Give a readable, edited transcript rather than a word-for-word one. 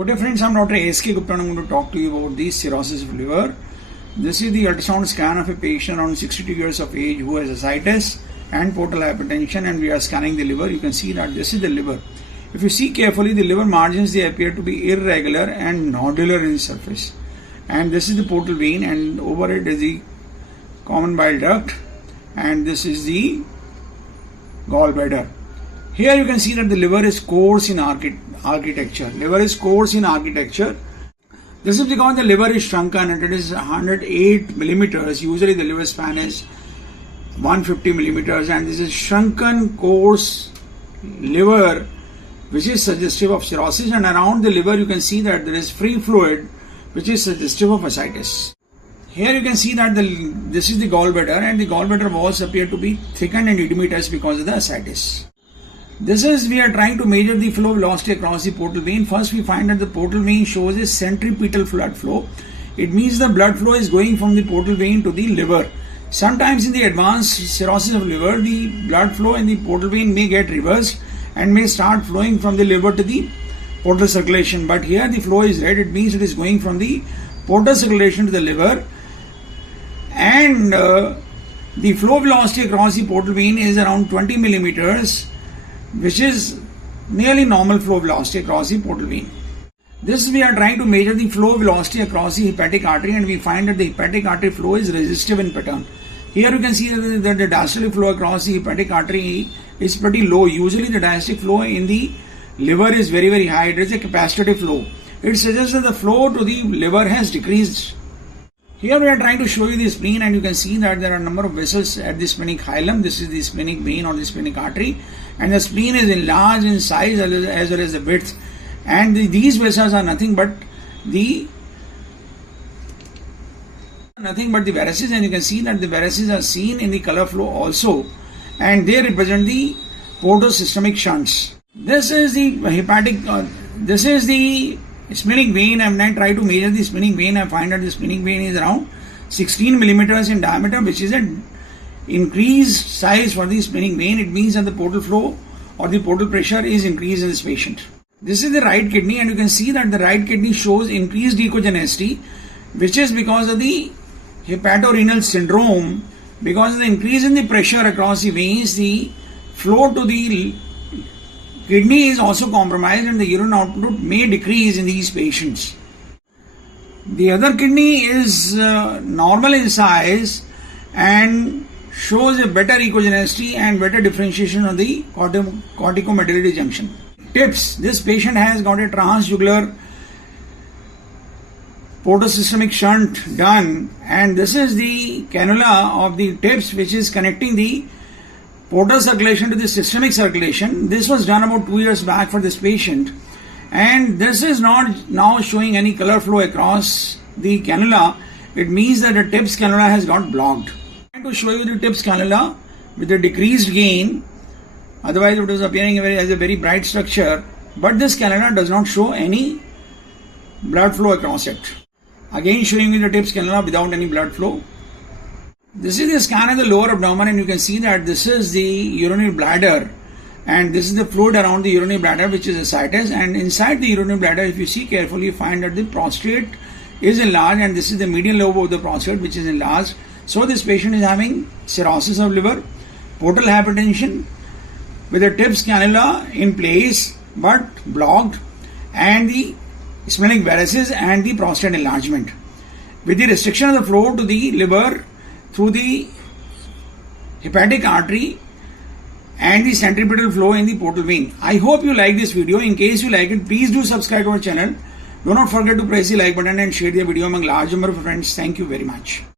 Good day friends, I am Dr. A.S.K. Gupta and I am going to talk to you about the cirrhosis of liver. This is the ultrasound scan of a patient around 62 years of age who has ascites and portal hypertension, and we are scanning the liver. You can see that this is the liver. If you see carefully, the liver margins, they appear to be irregular and nodular in surface. And this is the portal vein, and over it is the common bile duct, and this is the gallbladder. Here you can see that the liver is coarse in architecture. Liver is coarse in architecture. This is because the liver is shrunken and it is 108 millimeters. Usually the liver span is 150 millimeters, and this is shrunken coarse liver, which is suggestive of cirrhosis. And around the liver you can see that there is free fluid, which is suggestive of ascites. Here you can see that this is the gallbladder, and the gallbladder walls appear to be thickened and edematous because of the ascites. We are trying to measure the flow velocity across the portal vein. First, we find that the portal vein shows a centripetal blood flow. It means the blood flow is going from the portal vein to the liver. Sometimes in the advanced cirrhosis of liver, the blood flow in the portal vein may get reversed and may start flowing from the liver to the portal circulation. But here the flow is red. It means it is going from the portal circulation to the liver. And the flow velocity across the portal vein is around 20 millimeters, which is nearly normal flow velocity across the portal vein. We are trying to measure the flow velocity across the hepatic artery, and we find that the hepatic artery flow is resistive in pattern. Here you can see that the diastolic flow across the hepatic artery is pretty low. Usually the diastolic flow in the liver is very, very high. It is a capacitive flow. It suggests that the flow to the liver has decreased. Here we are trying to show you the spleen, and you can see that there are a number of vessels at the splenic hilum. This is the splenic vein or the splenic artery, and the spleen is enlarged in size as well as the width. And these vessels are nothing but the varices, and you can see that the varices are seen in the color flow also, and they represent the portosystemic shunts. This is the splenic vein. I am now trying to measure the splenic vein. I find that the splenic vein is around 16 millimeters in diameter, which is an increased size for the splenic vein. It means that the portal flow or the portal pressure is increased in this patient. This is the right kidney, and you can see that the right kidney shows increased echogenicity, which is because of the hepatorenal syndrome. Because of the increase in the pressure across the veins, the flow to the kidney is also compromised, and the urine output may decrease in these patients. The other kidney is normal in size and shows a better echogenicity and better differentiation of the corticomedullary junction. Tips: this patient has got a transjugular portosystemic shunt done, and this is the cannula of the tips, which is connecting the portal circulation to the systemic circulation. This was done about 2 years back for this patient, and this is not now showing any color flow across the cannula. It means that the tips cannula has got blocked. I'm going to show you the tips cannula with the decreased gain. Otherwise it was appearing as a very bright structure, but this cannula does not show any blood flow across it. Again showing you the tips cannula without any blood flow. This is the scan of the lower abdomen, and you can see that this is the urinary bladder, and this is the fluid around the urinary bladder, which is ascites. And inside the urinary bladder, if you see carefully, you find that the prostate is enlarged, and this is the median lobe of the prostate, which is enlarged. So this patient is having cirrhosis of liver, portal hypertension with the tips cannula in place but blocked, and the splenic varices and the prostate enlargement, with the restriction of the flow to the liver through the hepatic artery and the centripetal flow in the portal vein. I hope you like this video. In case you like it, please do subscribe to our channel. Do not forget to press the like button and share the video among large number of friends. Thank you very much.